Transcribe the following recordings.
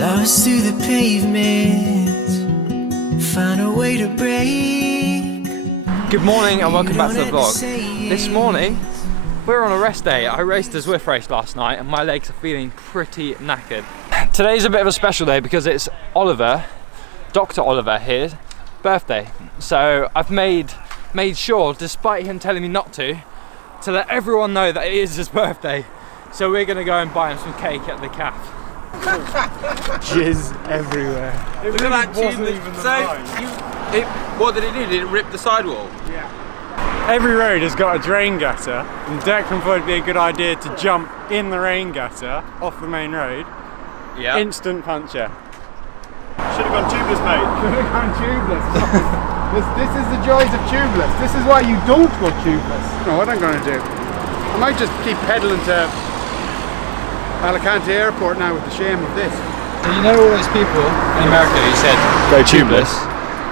lost through the pavement, find a way to break. Good morning and welcome back to the vlog. This morning we're on a rest day. I raced a Zwift race last night and my legs are feeling pretty knackered. Today's a bit of a special day because it's Oliver, Dr. Oliver here's birthday. So I've made sure, despite him telling me not to let everyone know that it is his birthday. So we're gonna go and buy him some cake at the cafe. Jizz everywhere. Look at that tube. What did it do? Did it rip the sidewall? Yeah. Every road has got a drain gutter, and Declan thought it'd be a good idea to jump in the rain gutter off the main road. Yeah. Instant puncture. Should have gone tubeless, mate. Should have gone tubeless. this is the joys of tubeless. This is why you don't go tubeless. No, what I'm going to do? I might just keep pedalling to Alicante Airport now with the shame of this. So you know all those people in America who said Go tubeless.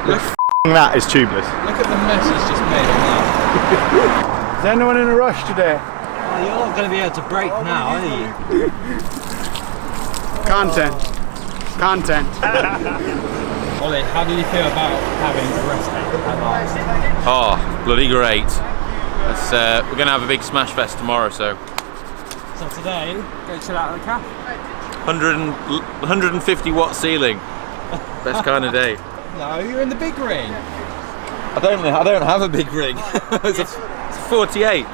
Look, That is tubeless. look at the mess he's just made on that. Is anyone in a rush today? Well, you're not going to be able to brake now, are you? Content. Ollie, how do you feel about having a rest day at last? Oh, bloody great. We're going to have a big smash fest tomorrow, so So today, go chill out at the cafe. 150 watt ceiling. Best kind of day. No, you're in the big ring. I don't have a big rig. It's 48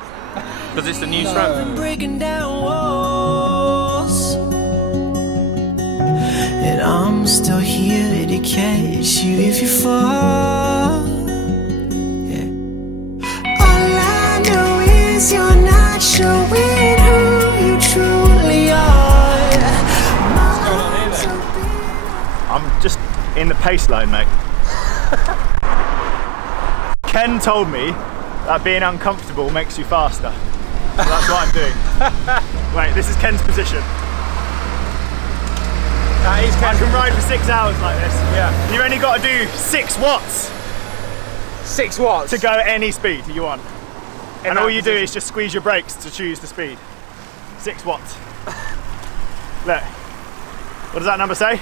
because it's the new STRAVA. Breaking down walls, and I'm still here to catch you if you fall. Yeah. All I know is you're not showing who you truly are. I'm just in the pace line, mate. Ken told me that being uncomfortable makes you faster. So that's what I'm doing. Wait, this is Ken's position. That is Ken. I can ride for 6 hours like this. Yeah. You've only got to do 6 watts 6 watts. to go at any speed you want. And that all you do position. is just squeeze your brakes to choose the speed. 6 watts. Look. What does that number say? It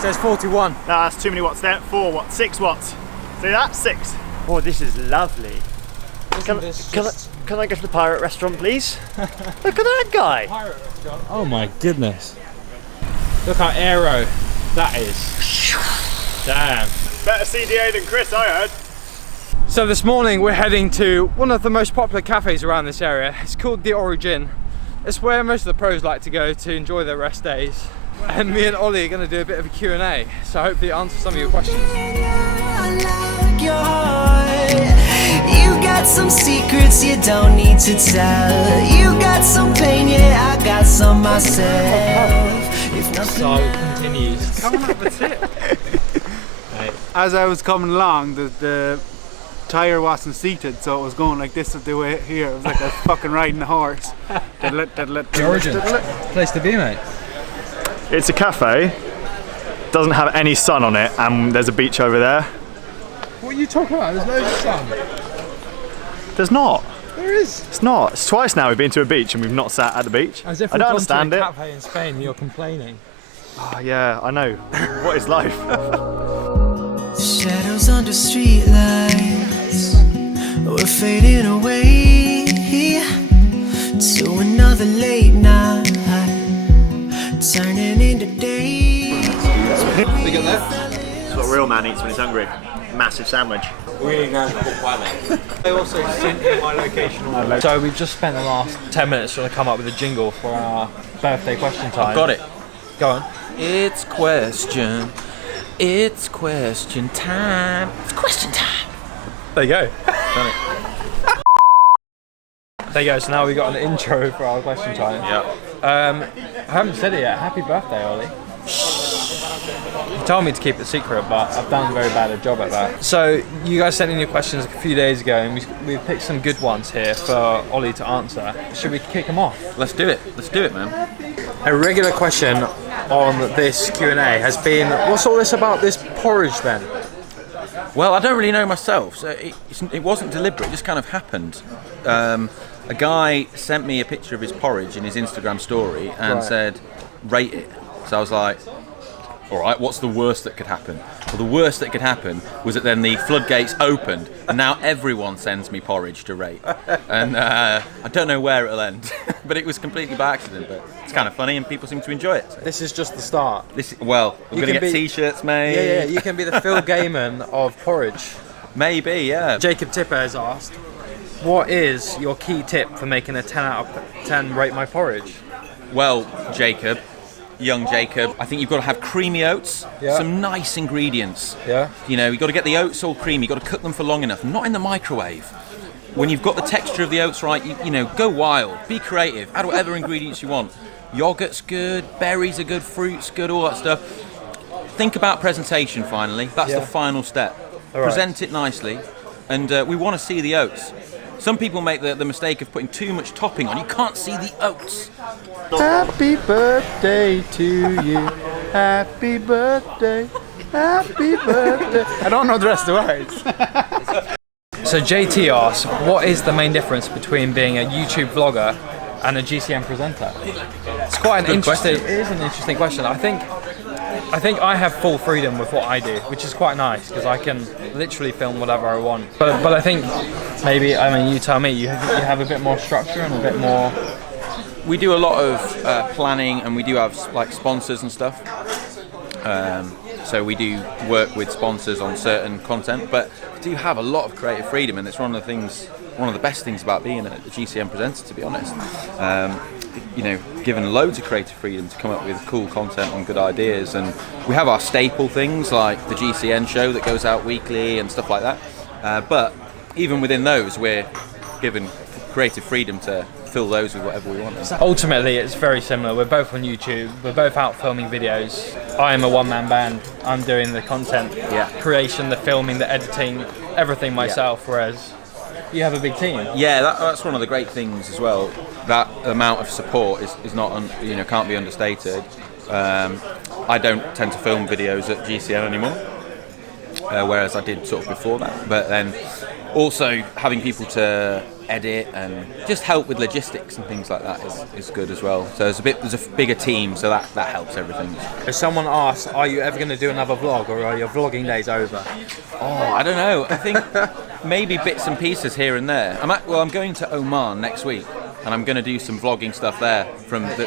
says 41. No, that's too many watts there. 4 watts. 6 watts. See that? 6. Oh, this is lovely. Can I go to the pirate restaurant, please? Look at that guy. Oh my goodness. Look how aero that is. Damn. Better CDA than Chris, I heard. So this morning we're heading to one of the most popular cafes around this area. It's called The Origin. It's where most of the pros like to go to enjoy their rest days. And me and Ollie are going to do a bit of a Q&A. So hopefully answer some of your questions. You got some secrets you don't need to tell. You got some pain, yeah, I got some myself. If nothing So it continues. Come on, that's it. As I was coming along, the tyre wasn't seated, so it was going like this the way here. It was like I was fucking riding a horse. The Origin. Place to be, mate. It's a cafe. Doesn't have any sun on it, and there's a beach over there. What are you talking about? There's no sun. There's not. There is. It's not. It's twice now we've been to a beach and we've not sat at the beach. As if I we've don't gone understand to a it. cafe in Spain and you're complaining. Oh, yeah, I know. What is life? shadows under street lights, we're fading away to another late night, turning into days. Look at that. That's what a real man eats when he's hungry. Massive sandwich. I also sent you my location on the So we've just spent the last 10 minutes trying to come up with a jingle for our birthday question time. I've got it. Go on. It's question time. It's question time. There you go. Done it. There you go. So now we got an intro for our question time. Yeah. I haven't said it yet. Happy birthday, Ollie. You told me to keep it secret, but I've done a very bad job at that. So you guys sent in your questions a few days ago, and we picked some good ones here for Ollie to answer. Should we kick them off? Let's do it. Let's do it, man. A regular question on this Q&A has been, what's all this about this porridge then? Well, I don't really know myself, so it wasn't deliberate. It just kind of happened. A guy sent me a picture of his porridge in his Instagram story and said, rate it. So I was like, all right, what's the worst that could happen? Well, the worst that could happen was that then the floodgates opened, and now everyone sends me porridge to rate. And I don't know where it'll end, but it was completely by accident. But it's kind of funny, and people seem to enjoy it. So. This is just the start. We're going to get T-shirts made. Yeah, you can be the Phil Gaiman of porridge. Maybe, yeah. Jacob Tipper has asked, what is your key tip for making a 10 out of 10 rate my porridge? Well, Jacob, young Jacob, I think you've got to have creamy oats, some nice ingredients. Yeah. You know, you've got to get the oats all creamy, you've got to cook them for long enough, not in the microwave. When you've got the texture of the oats right, you know, go wild, be creative, add whatever ingredients you want. Yogurt's good, berries are good, fruit's good, all that stuff. Think about presentation finally, that's the final step. Right. Present it nicely, and we want to see the oats. Some people make the mistake of putting too much topping on. You can't see the oats. Happy birthday to you. Happy birthday. Happy birthday. I don't know the rest of the words. So JT asks, what is the main difference between being a YouTube vlogger and a GCN presenter? It's quite an interesting. It is an interesting question. I think I have full freedom with what I do, which is quite nice because I can literally film whatever I want. But I think maybe, I mean, you tell me, you have a bit more structure and a bit more. We do a lot of planning, and we do have like sponsors and stuff. So we do work with sponsors on certain content, but we do have a lot of creative freedom, and it's one of the best things about being a GCN presenter, to be honest. You know, given loads of creative freedom to come up with cool content and good ideas, and we have our staple things like the GCN show that goes out weekly and stuff like that. But even within those, we're given creative freedom to fill those with whatever we want. Ultimately, it's very similar. We're both on YouTube. We're both out filming videos. I am a one-man band. I'm doing the content creation, the filming, the editing, everything myself. Whereas you have a big team. Yeah, that's one of the great things as well. That amount of support is not, can't be understated. I don't tend to film videos at GCN anymore, whereas I did sort of before that. But then also having people to edit and just help with logistics and things like that is good as well. So there's a bigger team, so that helps everything. If someone asks, are you ever going to do another vlog, or are your vlogging days over? Oh, I don't know. I think maybe bits and pieces here and there. I'm going to Oman next week, and I'm going to do some vlogging stuff there from the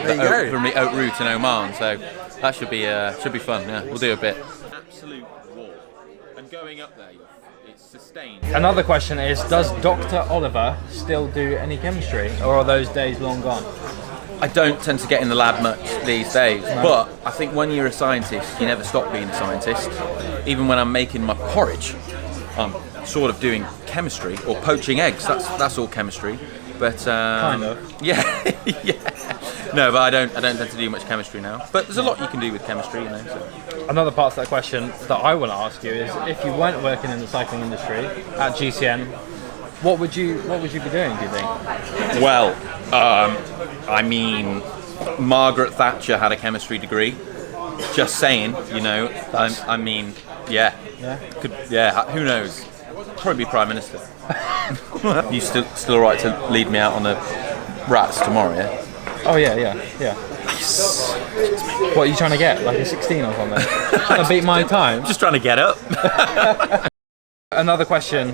oat route in Oman. So that should be fun. Yeah, we'll do a bit. Absolute war, and going up there, it's sustained. Another question is, does Dr. Oliver still do any chemistry, or are those days long gone? I don't tend to get in the lab much these days, but I think when you're a scientist, you never stop being a scientist. Even when I'm making my porridge, I'm sort of doing chemistry, or poaching eggs. That's all chemistry. But kind of. Yeah, yeah. No, but I don't tend to do much chemistry now. But there's a lot you can do with chemistry, you know. So. Another part of that question that I want to ask you is, if you weren't working in the cycling industry at GCN, what would you be doing, do you think? Well, I mean, Margaret Thatcher had a chemistry degree. Just saying, you know. I mean, yeah. Who knows? Probably be Prime Minister. You still all right to lead me out on the rats tomorrow, yeah? Oh yeah. Nice. What are you trying to get? Like a 16 or something? Trying to beat my time? Just trying to get up. Another question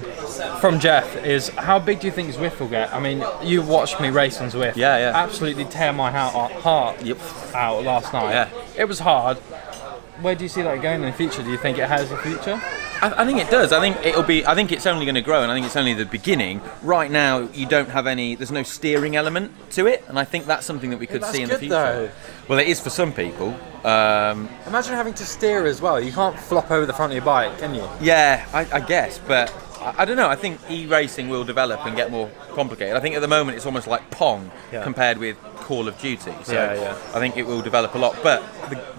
from Jeff is, how big do you think Zwift will get? I mean, you watched me race on Zwift. Yeah. Absolutely tear my heart out last night. Yeah. It was hard. Where do you see that going in the future? Do you think it has a future? I think it does. I think it's only going to grow, and I think it's only the beginning. Right now, you don't have there's no steering element to it, and I think that's something that we could see in the future. Though. Well, it is for some people. Imagine having to steer as well. You can't flop over the front of your bike, can you? Yeah, I guess, but I don't know. I think e-racing will develop and get more complicated. I think at the moment it's almost like Pong compared with Call of Duty. So I think it will develop a lot. But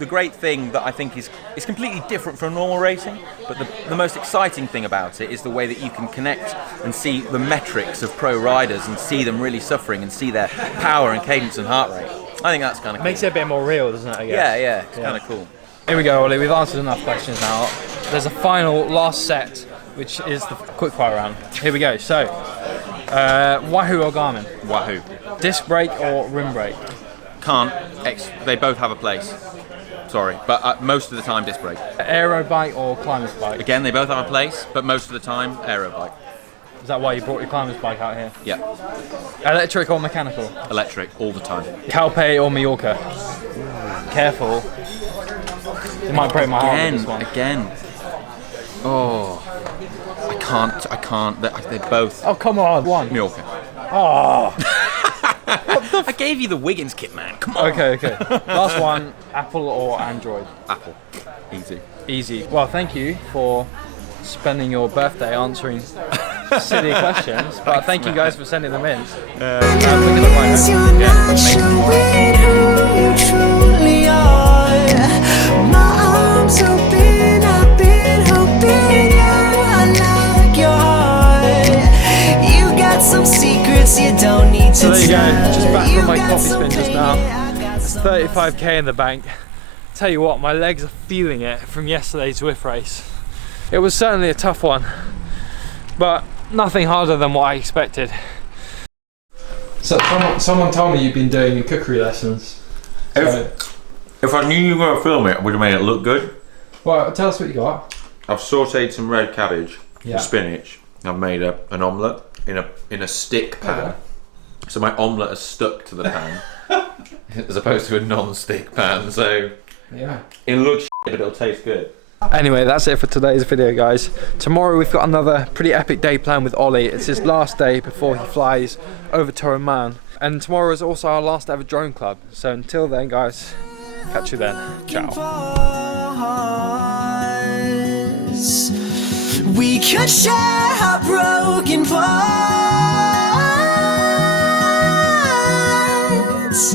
the great thing that I think is completely different from normal racing, but the most exciting thing about it is the way that you can connect and see the metrics of pro riders and see them really suffering and see their power and cadence and heart rate. I think that's kind of cool. Makes it a bit more real, doesn't it, I guess? Yeah, it's kind of cool. Here we go, Ollie. We've answered enough questions now. There's a final last set, which is the quickfire round. Here we go. So, Wahoo or Garmin? Wahoo. Disc brake or rim brake? can't. They both have a place. Sorry, but most of the time disc brake. Aero bike or climber's bike? Again, they both have a place, but most of the time aero bike. Is that why you brought your climber's bike out here? Yeah, Electric or mechanical? electric all the time. Calpe or Mallorca? Careful. You might break my heart with this one. Again. Oh, I can't. They're both. Oh, come on. One. Mallorca. Oh. I gave you the Wiggins kit, man. Come on. Okay. Last one, Apple or Android? Apple. Easy. Easy. Well, thank you for spending your birthday answering silly questions, but thank you guys for sending them in. Realize you're not showing who you truly are. My arms open, I've been hoping you unlock your heart. You got some secrets you don't need to So there you go, tell. just back from my You got coffee some spin just pain, now. I got It's some 35k in the bank. Tell you what, my legs are feeling it from yesterday's Zwift race. It was certainly a tough one, but nothing harder than what I expected. So someone told me you've been doing your cookery lessons. If I knew you were going to film it, I would have made it look good. Well, tell us what you got. I've sautéed some red cabbage Yeah. and spinach. I've made an omelette in a stick pan. Okay. So my omelette has stuck to the pan as opposed to a non-stick pan. So Yeah. it looks shit, but it'll taste good. Anyway, that's it for today's video, guys. Tomorrow we've got another pretty epic day planned with Ollie. It's his last day before he flies over to Oman. And tomorrow is also our last ever drone club. So until then, guys, catch you then. Ciao. parts. We could share our broken parts.